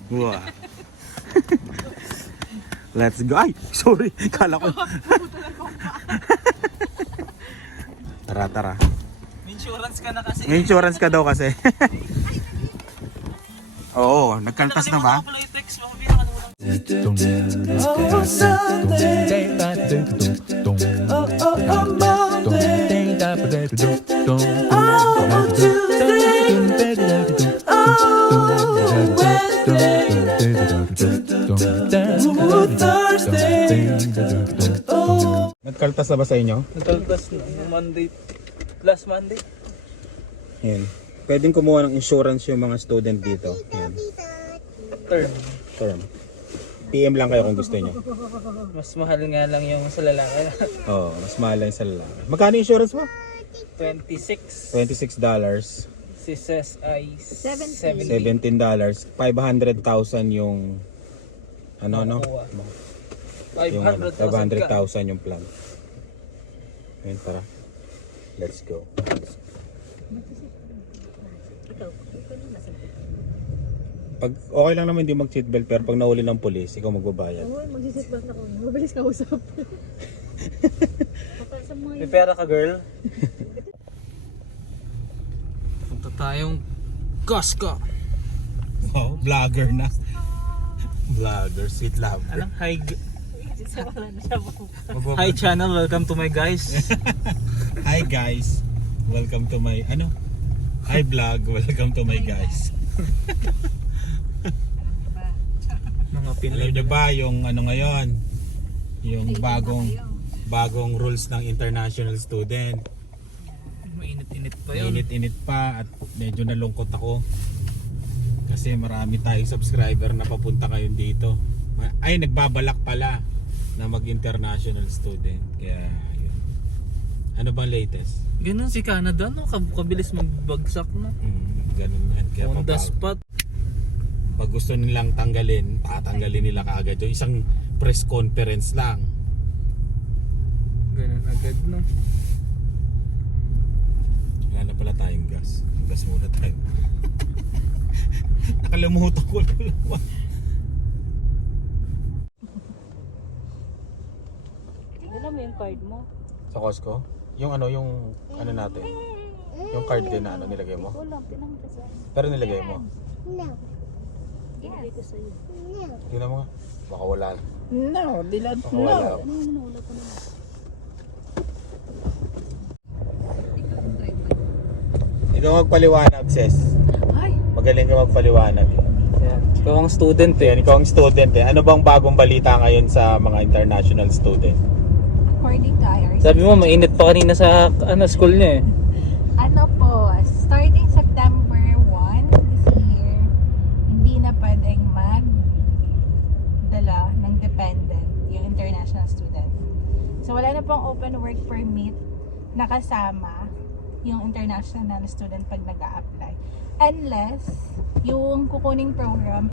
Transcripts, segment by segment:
Wow. Let's go. Ay, sorry. Kala ko. Tara, tara. May insurance ka na kasi. May insurance ka daw kasi. Oo, nagkaltas na ba? Text mo, Nagkaltas na ba sa inyo? Nagkaltas na. Monday. Last Monday. Yan. Pwedeng kumuha ng insurance yung mga student dito. Yan. Term. Term. PM lang kayo kung gusto nyo. Mas mahal nga lang yung sa lalaki. Oo, mas mahal lang sa lalaki. Magkano insurance mo? 26. $26. Si Ses ay 17 70. $500,000 yung ano yung 500,000 yung plan. Ayun, tara. Let's go. Pag okay lang naman hindi mag-seatbelt, pero pag nahuli ng pulis, ikaw magbabayad. Oo, mag-seatbelt na ako. Mabilis ka usap. May pera ka, girl? Punta tayong Costco. Wow, vlogger na. Vlogger, sweet love. Alam, hi channel, welcome to my guys. Hi guys, welcome to my hi vlog, welcome to my guys. Mga Pinoy. Alam niyo ba yung ngayon, yung bagong rules ng international student. Mainit-init pa yun. Init-init pa at medyo nalungkot ako kasi marami tayong subscriber na papunta ngayon dito. Ay, nagbabalak pala na mag-international student. Kaya yun. Ano bang latest? Ganun si Canada, no? Kabilis magbagsak, no? Ganun yan. Kaya On the spot. pag gusto nilang tanggalin, tatanggalin nila kaagad. Yung isang press conference lang. Ganun agad, no? Wala na pala tayong gas. Gas muna tayo. Nakalimutan ko lang. Dala mo yung card mo. Sa Costco? Yung ano natin? Yung card din na nilagay mo? Wala, pinamita sa akin. Pero nilagay mo? Ibigay ko sa'yo. Tingnan mo nga. Baka wala. No, dilan. Baka wala. Ano yun, wala ko na. Ikaw magpaliwanag, Ses. Ay! Magaling ka magpaliwanag. Ikaw ang student Yan, ikaw ang student eh. Ano bang bagong balita ngayon sa mga international student? According to IRC. Sabi mo, mainit pa kanina sa school niya eh. Ano po, starting September 1 this year, hindi na pwedeng magdala ng dependent yung international student. So wala na pong open work permit na kasama yung international student pag nag-a-apply. Unless yung kukuning program,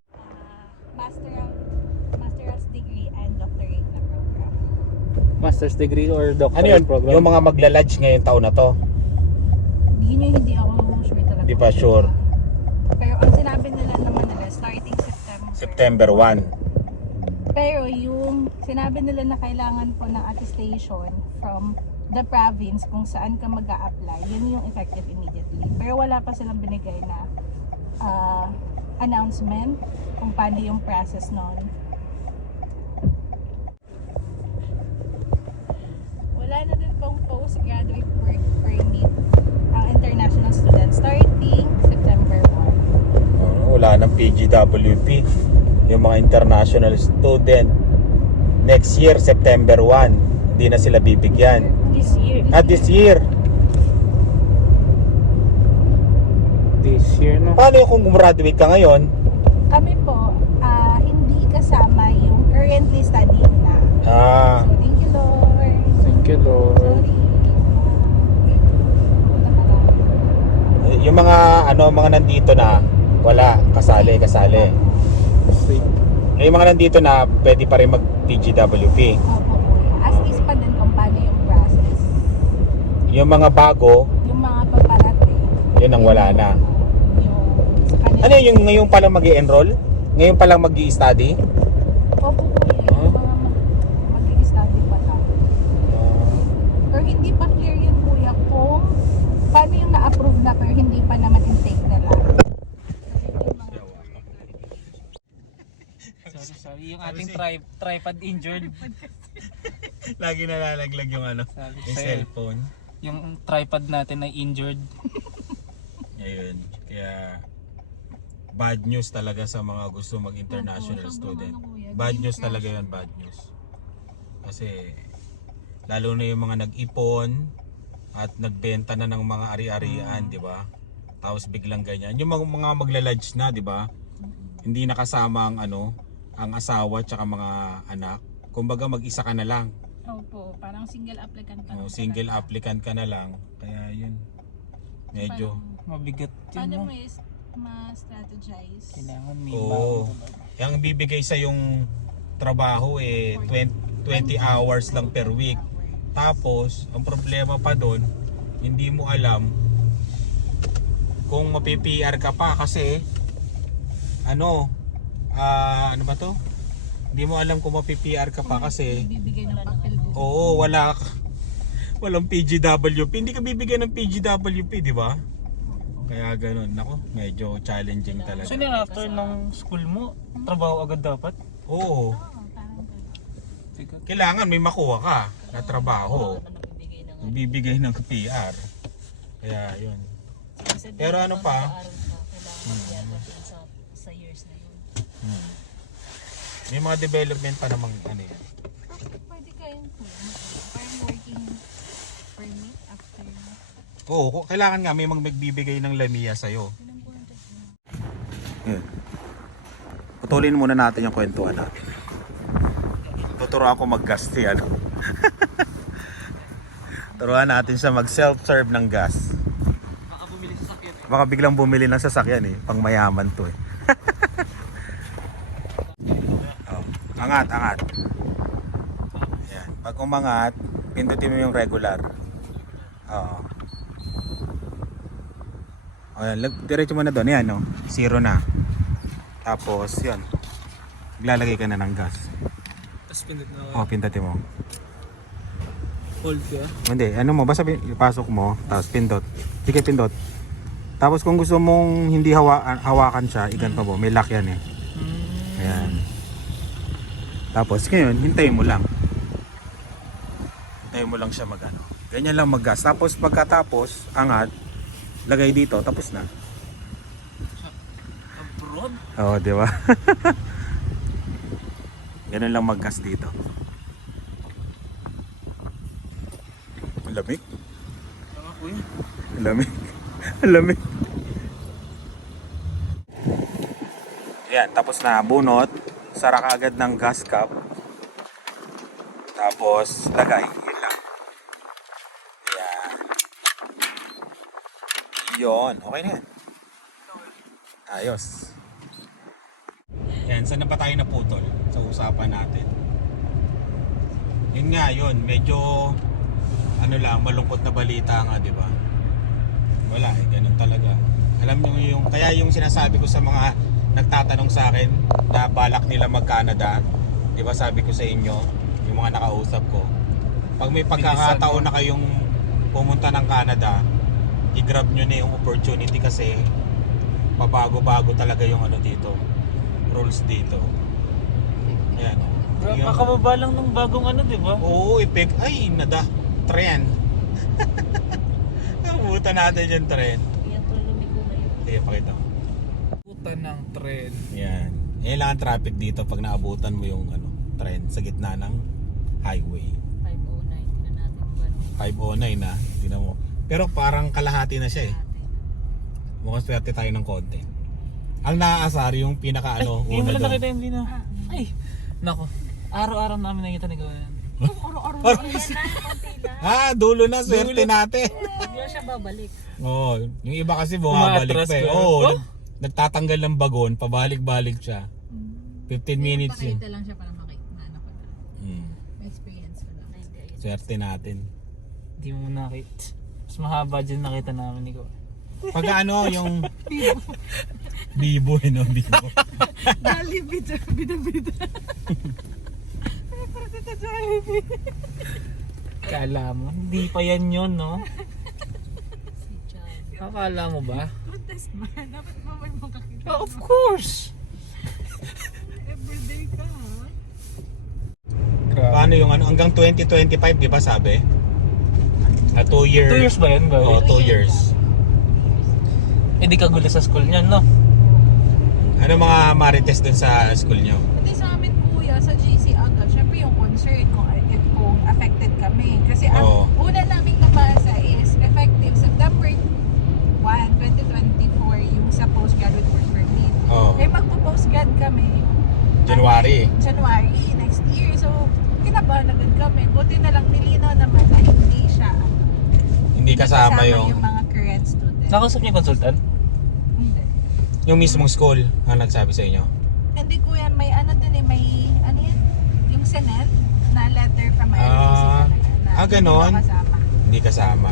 master's degree and doctorate na program. Master's degree or Ano doctorate yun? program? Yung mga magla-lodge ngayong taon na to? Yun yung hindi ako sure talaga. Hindi pa sure. Pero ang sinabi nila naman nila, starting September 1. Pero yung sinabi nila na kailangan po ng attestation from the province kung saan ka mag-a-apply, yun yung effective immediately. Pero wala pa silang binigay na announcement kung paano yung process nun. Wala na din pong postgraduate work permit ang international students starting September 1. Wala ng PGWP. Yung mga international student next year, September 1, hindi na sila bibigyan. This year. This year. This year, no? Paano yung kung graduate ka ngayon? Kami po, hindi kasama yung currently studying na. So, thank you, Lord. Thank you, Lord. Sorry. Yung mga mga nandito na wala, kasali. Yung mga nandito na pwede pa rin mag PGWP. Opo, kuya. As is pa din kung paano yung process. Yung mga bago, Yung mga paparating. yun ang wala na. Yung sa kanila. Ano yung ngayon pala mag-i-enroll? Ngayon pa lang mag-i-study? Opo kuya, Oh. yung mga mag-i-study pa lang. Or hindi pa clear yun kuya kung paano yung na-approve na pero hindi pa naman intake na lang. Kasi yung mga Sorry. Yung ating tripod injured. Lagi nalalaglag yung ano, Sabi yung sa'yo. cellphone. Yung tripod natin ay injured. Ayun, kaya bad news talaga sa mga gusto mag-international Opo, sobrang student. ano, kuya, Bad game news crash. talaga yun, bad news. Kasi lalo na yung mga nag-ipon at nagbenta na ng mga ari-arian, di ba? Tapos biglang ganyan. Yung mga magla-lodge na, di ba? Hindi nakasama ang ano, ang asawa at mga anak. Kumbaga mag-isa ka na lang. Opo, parang single applicant pa O, lang single talaga. applicant ka na lang. Kaya yun. Medyo. Mabigat yun, Paano no? mo ma-strategize? Kailangan may Oo. bago talaga. Yung bibigay sa yung trabaho 20 hours lang per week. Tapos, ang problema pa doon, hindi mo alam kung mapi-PR ka pa kasi ano ba to? Hindi mo alam kung mapi-PR ka pa kasi Bibigay ng papel doon. oo, walang PGWP. Hindi ka bibigyan ng PGWP, di ba? Kaya ganun. Nako, medyo challenging talaga. So yun, after ng school mo, trabaho agad dapat? Oo. Parang ganun. Sikat. Kailangan may makuha ka na trabaho. Bibigay ng PR. Kaya yun. Pero ano pa? Sa years na yun. Hmm. May mga development pa namang ano yan. Pwede kayong parang working permit after. Oo, kailangan nga may magbibigay ng lamia sa'yo. Yun. Putulin muna natin yung kwentuhan natin. Tuturo ako mag-gas ano. Turuan natin siya mag self-serve ng gas. Baka bumili sa sakyan eh. Baka biglang bumili ng sasakyan eh. Pang mayaman to eh. Oh, angat. Yan. Pag umangat, pindutin mo yung regular. Oo. O yan, diretso mo na doon. Yan, no? Zero na. Tapos, yan. Maglalagay ka na ng gas. Tapos pindot na O, pindutin mo. hold ka. Hindi, ano mo, basta ipasok mo, tapos pindot. Sige, pindot. Tapos kung gusto mong hindi hawakan siya, iganto mo, may lock yan eh. Ayan. Tapos ngayon, hintayin mo lang. Hintayin mo lang siya magano. Ganyan lang maggas. Tapos pagkatapos, angat, lagay dito, tapos na. Abroad? Oo, di ba? Ganun lang maggas dito. Ang lamig. Mga kuya. Ang lamig. Ang lamig. Yan, tapos na bunot. Sara ka agad ng gas cap. Tapos lagay. Yun lang. Yan. Yun. Okay na yan. Ayos. Yan, saan na ba tayo naputol sa usapan natin? Yun nga yun, medyo ano lang, malungkot na balita nga, di ba? Wala eh, ganun talaga. Alam niyo yung, kaya yung sinasabi ko sa mga nagtatanong sa akin na balak nila mag-Canada, di ba sabi ko sa inyo, yung mga nakausap ko, pag may pagkakataon na kayong pumunta ng Canada, i-grab nyo na yung opportunity kasi pabago-bago talaga yung ano dito, rules dito. Ayan. Yung- Kakababa lang ng bagong ano, di ba? Oo, effect. Ay, trend. Nabutan natin yung trend. Kaya po lumiko na yun. Sige, pakita ko. Puta ng trend. Yan. Yan lang ang traffic dito pag naabutan mo yung ano, trend sa gitna ng highway. 509. Tingnan natin kung ano. 509 na. Tingnan mo. Pero parang kalahati na siya eh. Mukhang swerte tayo ng konti. Ang naaasar yung pinaka ano, Ngayon mo una lang doon. nakita yung Lina. Ay, nako. Araw-araw namin nakita ni Gawain. Dulo na, swerte natin. Hindi na siya babalik. Oo, yung iba kasi bumabalik Umaatras pa eh. ka. Oo, Oh? nagtatanggal ng bagon, pabalik-balik siya. 15 minutes yun. Pakita lang siya para makita na ano ko na. May experience ko lang. Swerte natin. Hindi mo nakita. Mas mahaba dyan nakita namin ni Gawain. Pag ano, yung Bibo eh, no? Bibo. Jollibee, bida-bida. Parang ito Jollibee. Kala mo, hindi pa yan yun, no? Si John. Akala mo ba? Contest ba? Dapat mamay mo kakita. Oh, of course! Everyday ka, ha? Paano yung ano, hanggang 2025, di ba sabi? 2 years. 2 years ba yan, ba? Oo, 2 years. Hindi ka gulo sa school niyan, no? Ano mga marites dun sa school nyo? Hindi sa amin kuya, sa GC agad, syempre yung concert kung affected kami. Kasi ang Oo. una naming nabasa is effective September 1, 2024 yung sa postgraduate work permit. Oo. Eh magpo-postgrad kami January. January next year. So kinabahan agad kami. Buti na lang nilino naman na hindi siya Hindi kasama yung mga current students. Nakausap niya yung consultant? Hindi. yung mismong school ang nagsabi sa inyo. Hindi kuya, may ano din eh, may ano yan? Yung Senate na letter from LCC Ah, talaga. Na ganon? hindi ka kasama. Hindi kasama.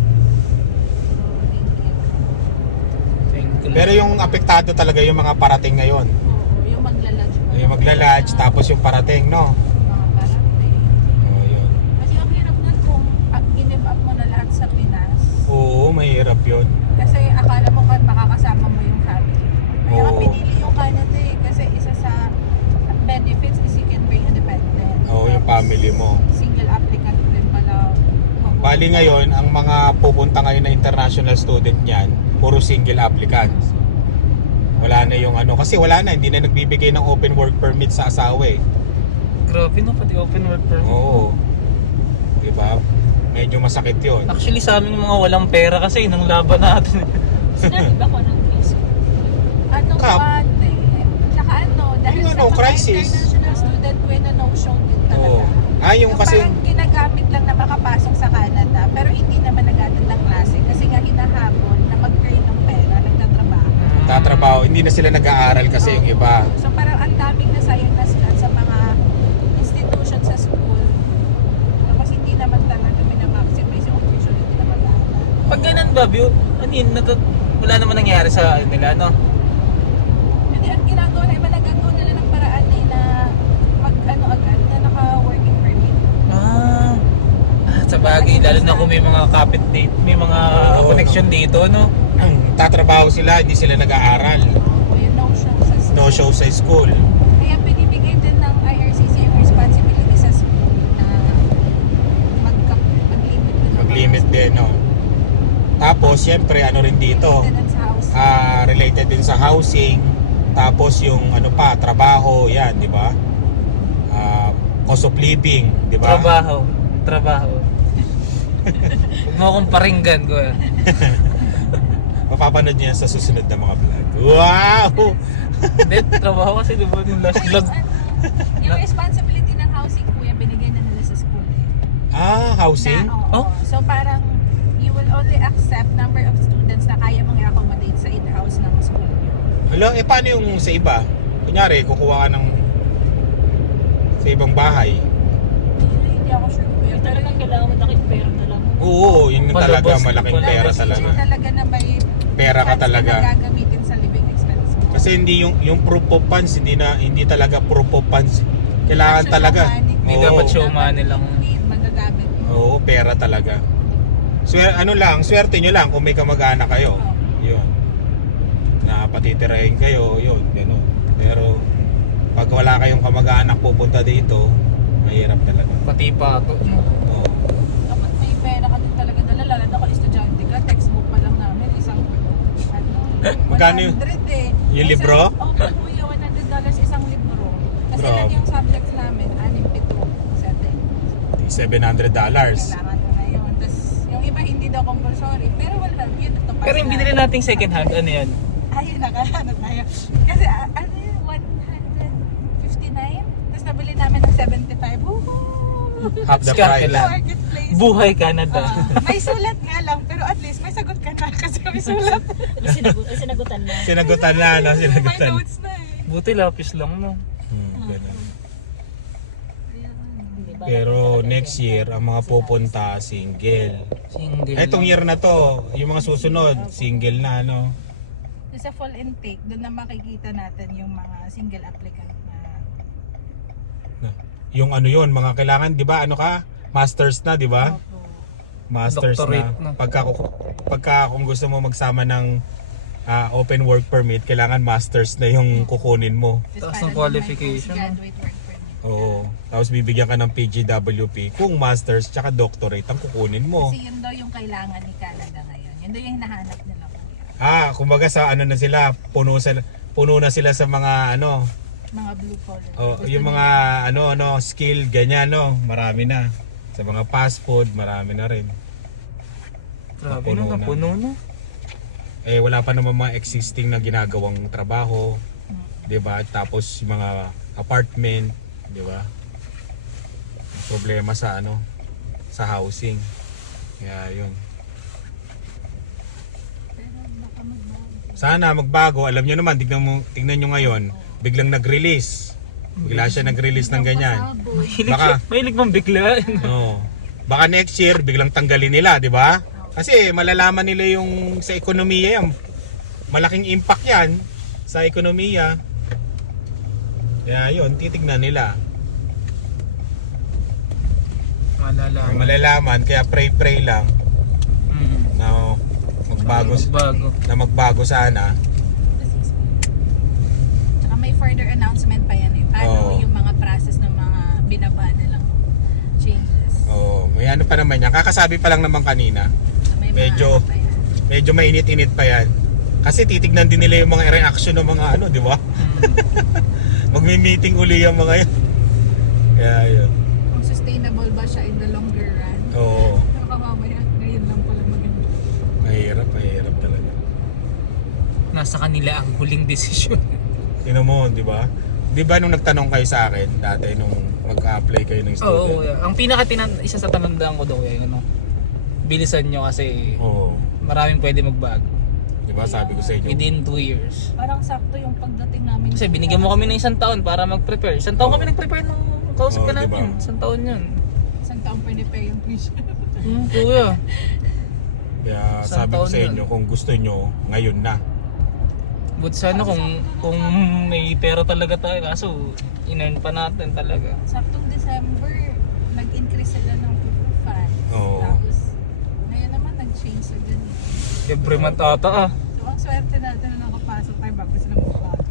So, thank you. Thank you. Pero yung apektado talaga yung mga parating ngayon. Oo, yung magla-lodge mo. Yung magla-lodge tapos yung parating, no? Mga parating. Oo, yun. Kasi ang hirap nun kung give up mo na lahat sa Pinas. Oo, mahirap yun. Kasi akala mo makakasama mo yung family. Kaya nga Oo. pinili yung Canada eh. Kasi isa sa benefits is you can bring independent. Oo, yung family mo. Single applicant din pala. Bali ngayon, ang mga pupunta ngayon na international student niyan, puro single applicants. Wala na yung ano, kasi wala na, hindi na nagbibigay ng open work permit sa asawa eh. Grabe no, pati open work permit. Oo. Diba? Medyo masakit yun. Actually sa amin mga walang pera kasi nang laban natin. Sinabi ba ko ng case? Ano Cap. ba ate? Tsaka ano, dahil Yung sa ano, mga crisis. international student ko na no-show din talaga. Oo. Ah, yung kasi, parang ginagamit lang na makapasok sa Canada pero hindi naman nag-attend ng klase kasi nga hinahabol na mag-earn ng pera, nagtatrabaho. tatrabaho, hindi na sila nag-aaral kasi yung iba. So parang ang daming nasayang na sila sa mga institution sa school. Tapos hindi naman talaga minamaximize yung opportunity na mag-aaral. Pag ganun ba, Bio, ano yun, wala naman nangyari sa nila, no? Hindi, ang ginagawa na iba nagagawa nila ng paraan eh na mag-ano agad na naka-working permit. Sa bagay, lalo na kung may mga kapit date, may mga Oo. connection dito, no? Tatrabaho sila, hindi sila nag-aaral. O yung no-show sa school. No show sa school. Kaya binibigay din ng IRCC yung responsibility sa school na mag-limit din. ng Mag-limit mga din, no? Tapos, syempre, ano rin dito, maintenance house. related din sa housing. Tapos, yung ano pa, trabaho, yan, di ba? Cost of living, di ba? Trabaho. Huwag mo akong paringgan ko, eh. Mapapanood niyo yan sa susunod na mga vlog. Wow! Hindi, trabaho kasi, di ba, yung last vlog. Yung responsibility ng housing kuya binigay na nila sa school eh. Housing? Na, oo. Oh? So parang you will only accept number of students na kaya mong i-accommodate sa in-house ng school niyo. Hala, paano yung sa iba? Kunyari, kukuha ka ng sa ibang bahay. Hindi ako sure kuya. Pero talagang kailangan mo laking pera na lang. Oo, yun talaga, Palabas, malaking palabas. pera Kasi talaga. talaga na may Pera ka funds talaga. na gagamitin sa living expense mo. Kasi hindi yung proof of funds, hindi talaga proof of funds. Kailangan Show talaga. money. Hindi Oo. dapat show money lang. Need, magagamit mo. Oo, pera talaga. Swerte nyo lang kung may kamag-anak kayo. Yun. Na patitirahin kayo, yun, gano'n. Pero pag wala kayong kamag-anak pupunta dito, mahirap talaga. Pati pato. Oo. Dapat may pera ka din talaga dala. Lalo na kung estudyante ka, textbook pa lang namin. Isang, Magkano yung- 100 eh. yung Isang- libro? Opo kuya, $100 isang libro. Kasi Grabe. lang yung subjects namin, 6-7. $700. Kailangan mo na yun. Tapos yung iba hindi daw compulsory. Pero wala, yun ito pa. Pero yung binili nating second hand, ano yan? Ayun, nakahanap tayo. Kasi ano yun, 159? Tapos nabili namin ng 75. Woohoo! Half the Discount price. lang. Marketplace. Buhay Canada. May sulat nga lang, pero at least may sagot ka na kasi may sulat. May sinagutan na. Sinagutan na, no? May Sinagutan. notes na eh. Buti lapis lang, no? Ganun. Hindi ba? Pero next year, ang mga pupunta, single. Single. Etong year na to, yung mga susunod, single na, no? Sa full intake, doon na makikita natin yung mga single applicant na Yung ano yun, mga kailangan, di ba, ano ka? Masters na, di ba? opo. Masters Doctorate na. na. Pagka kung gusto mo magsama ng open work permit, kailangan masters na yung kukunin mo. Taas para ng doon may qualification, no? postgraduate work permit. Oo. Tapos bibigyan ka ng PGWP kung masters tsaka doctorate ang kukunin mo. Kasi yun daw yung kailangan ni Canada ngayon. Yun daw yung hinahanap nila kuya. Kumbaga sa ano na sila, puno na sila sa mga ano, Mga blue collar. Gusto yung mga nila. skill ganyan no, marami na. Sa mga fast food, marami na rin. Grabe Napuno na, na. napuno na. Wala pa naman mga existing na ginagawang trabaho, 'di ba? Tapos yung mga apartment, 'di ba? Problema sa sa housing. Kaya 'yun. Pero baka magbago. Sana magbago. Alam niyo naman, tignan niyo ngayon, biglang nag-release. Bigla siya nag-release ng ganyan. Baka Mahilig bang bigla? Oo. Baka next year biglang tanggalin nila, 'di ba? Kasi malalaman nila yung sa ekonomiya yan. Malaking impact 'yan sa ekonomiya. Kaya 'yun, titignan nila. Malalaman, kaya pray lang na magbago sana. Tsaka may further announcement pa yan eh. Paano Oo. yung mga process ng mga binaba nilang changes. May ano pa naman yan. Kakasabi pa lang naman kanina. So, may Medyo- mga ano pa yan. Medyo mainit-init pa yan. Kasi titignan din nila yung mga reaction ng mga di ba? Magmi-meeting uli yung mga yan. Kaya yun. Kung sustainable ba siya in the longer run. Oo. Baka mamaya, ngayon lang pala maganda. Mahirap talaga. Nasa kanila ang huling desisyon. Tingnan mo, di ba? Di ba nung nagtanong kayo sa akin dati nung mag-apply kayo ng student? Oo, yeah. Ang isa sa tanandaan ko daw yung bilisan nyo kasi Oo. maraming pwede magbago. Di ba sabi ko sa inyo? Within 2 years. Parang sakto yung pagdating namin. Kasi binigyan mo kami ng 1 taon para mag-prepare. 1 taon kami nag-prepare nung kausap ka Oo, diba? namin. 1 taon yun. Isang taong prepare yung tuition. Kuya. Kaya Isang sabi ko taon sa yun. inyo, kung gusto nyo, ngayon na. But sana kung may pera talaga tayo, kaso in-earn pa natin talaga. Saktong December, nag-increase sila ng proof of funds. Oo. Tapos, ngayon naman nag-change sa dyan. Every month ata So, ang swerte natin na nakapasok tayo bago sila magbago.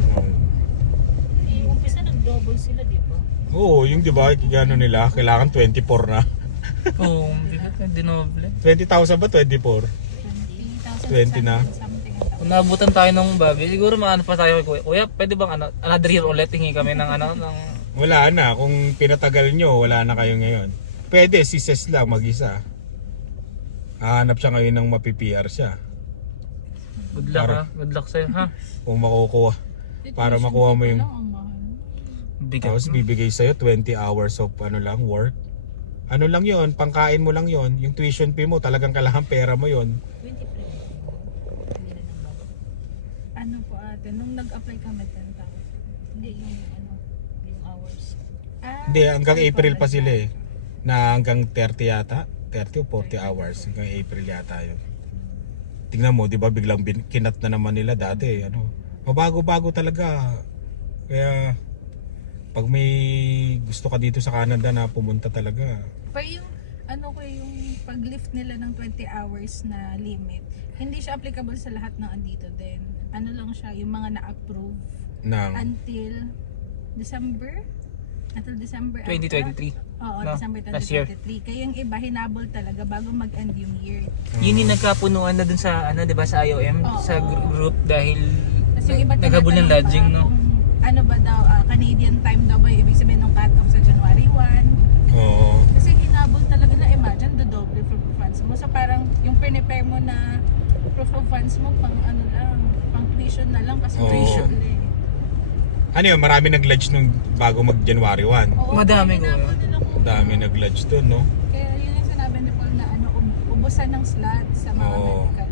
Yung umpisa nag-double sila, di ba? Oo, yung di ba, gano'n nila, kailangan 24 na. Oo, bigat na, dinoble. 20,000 ba 24? 20 na. Something. Kung naabutan tayo ng babi, siguro maano pa tayo kay Kuya. Kuya, pwede bang another year ulit hingi kami ng ng Wala na, kung pinatagal nyo, wala na kayo ngayon. Pwede, si Ses lang mag-isa. Hahanap siya ngayon ng mapi-PR siya. good luck Para- ha. Good luck sa'yo ha. Kung makukuha. Para makuha mo yung... Ang mahal. Bigat Tapos no? bibigay sa'yo 20 hours of work. Ano lang yon, pangkain mo lang yon. Yung tuition fee mo, talagang kailangan pera mo yon. 20 pa rin. Hindi na nang bago. Ano po ate, nung nag-apply kami 10,000. Hindi, yung hours. Hindi, hanggang April pa sila eh. Na hanggang 30 yata. 30 o 40 hours. Hanggang April yata yun. Tingnan mo, di ba biglang kinat na naman nila dati. Mabago-bago talaga. Kaya, pag may gusto ka dito sa Canada na pumunta talaga. Pero yung, yung pag-lift nila ng 20 hours na limit, hindi siya applicable sa lahat ng andito din. Ano lang siya, yung mga na-approve Nang, until December? Until December ata? 2023. Oo, No, December last year. 2023. Kaya yung iba hinabol talaga bago mag-end yung year. Yun yung nagkapunuan na dun sa 'di ba sa IOM Oo. sa group dahil Tapos yung iba naghabol ng tinatanong lodging pa no. kung ano ba daw, Canadian time daw ba yung ibig sabihin ng cut-off sa January 1. oo. Kasi hinabol talaga na, imagine, the double proof of funds mo. So parang yung prepare mo na proof of funds mo pang pang tuition na lang kasi Oo. tuition eh. Ano yun, marami nag-lodge nung bago mag-January 1. Oo, Madami kaya hinabol ko, nila kung- Ang dami nag-lodge doon, no? Kaya yun yung sinabi ni Paul na ubusan ng slot sa mga Oo. medical.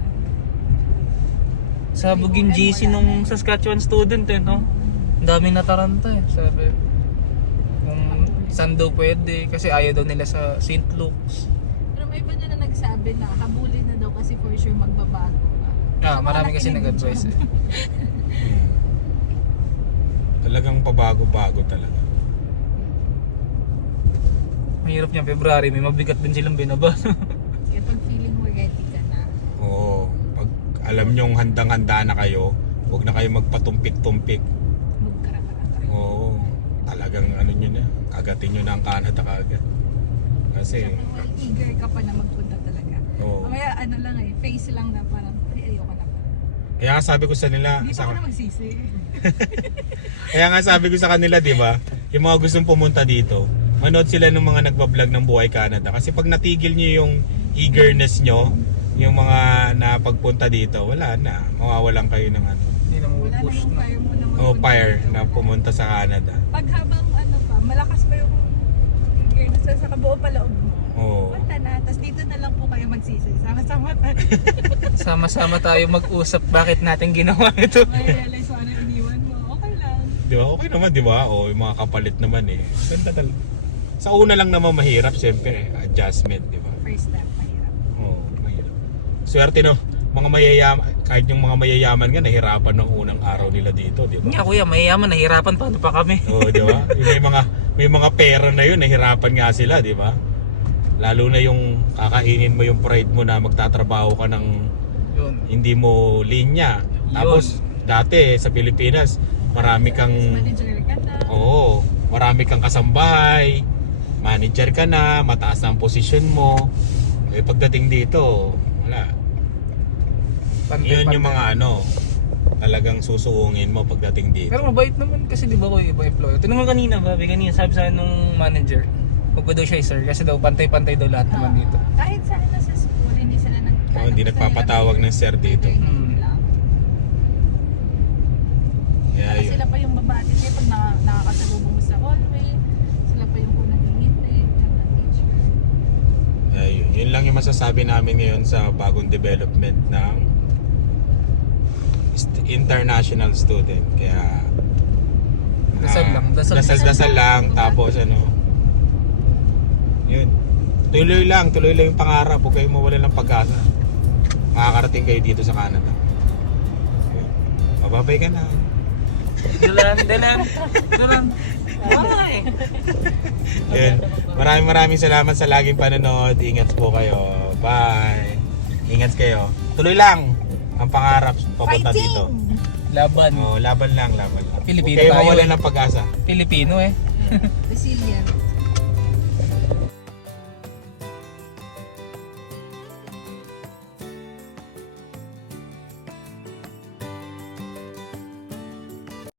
Sa Bugin GC nung Saskatchewan student no. Ang daming nataranta sabi. Kung saan daw pwede kasi ayaw daw nila sa St. Luke's. Pero may iba na nagsabi na habulin na daw kasi for sure magbabago ka. Marami kasi nag-advise eh. Talagang pabago-bago talaga. Mahirap niya, February, may mabigat din silang binaba. Kaya pag feeling mo ready ka na, Oo. Pag alam nyong handang-handa na kayo, huwag na kayo magpatumpik-tumpik. magkara-kara. Oo. Talagang ano nyo na, kagatin nyo na ang Canada kagad. Kasi, Well, eager ka pa na magpunta talaga. oo. Mamaya ano lang eh, face lang na parang, ay ayoko na. Kaya nga sabi ko sa nila, Hindi pa ako na magsisi. kaya nga sabi ko sa kanila, di ba? Yung mga gustong pumunta dito, manood sila ng mga nagbablog ng Buhay Canada. Kasi pag natigil nyo yung eagerness nyo, yung mga napagpunta dito, wala na. Mawawalan kayo ng ano. Hindi na Wala na push yung na. fire mo na O fire na pumunta sa Canada. Pag habang ano pa, malakas pa yung eagerness sa kabuo paloob mo. Oo. Punta na, tapos dito na lang po kayo magsisi. Sama-sama tayo. Sama-sama tayo mag-usap bakit natin ginawa ito. May realize mo ano iniwan mo. Okay lang. Di ba? Okay naman, di ba? O, yung mga kapalit naman eh. Ganda talaga. Sa una lang naman mahirap, siyempre, adjustment, di ba? First step, mahirap. Oo, mahirap. Swerte no, mga mayayaman, kahit yung mga mayayaman nga, nahirapan ng unang araw nila dito, di ba? Nga kuya, mayayaman, nahirapan paano pa kami. Oo, di ba? Yung may mga pera na yun, nahirapan nga sila, di ba? Lalo na yung kakainin mo yung pride mo na magtatrabaho ka ng Yun. hindi mo linya. Tapos, dati sa Pilipinas, marami kang, Manager ka na. oo, marami kang kasambahay, manager ka na, mataas na ang posisyon mo. Eh, pagdating dito, wala. Yun yung mga ano, talagang susuungin mo pagdating dito. Pero mabait naman kasi di ba ko iba employer. Tinanong kanina ba, kanina sabi sa akin nung manager, huwag ba daw siya sir kasi daw pantay-pantay daw lahat naman dito. Kahit saan na sa school, hindi sila Oo, hindi nagpapatawag ng sir dito. Kaya Kasi yun. sila pa yung babati niya pag nakakasalubong mo sa hallway. Sila pa yung unang ngingiti ng teacher. Kaya yun. Yun lang yung masasabi namin ngayon sa bagong development ng international student. Kaya Dasal lang, dasal lang. Tapos ano, yun. Tuloy lang yung pangarap. Huwag kayong mawalan ng pag-asa. Makakarating kayo dito sa Canada. Yun. Mababay ka na. Dalan. Bye! Yun. Maraming salamat sa laging panonood. Ingat po kayo. Bye. Ingat kayo. Tuloy lang ang pangarap papunta dito. Laban. Oh, laban lang. Pilipino Huwag kayo tayo mawalan eh. ng pag-asa. Pilipino eh. Resilient.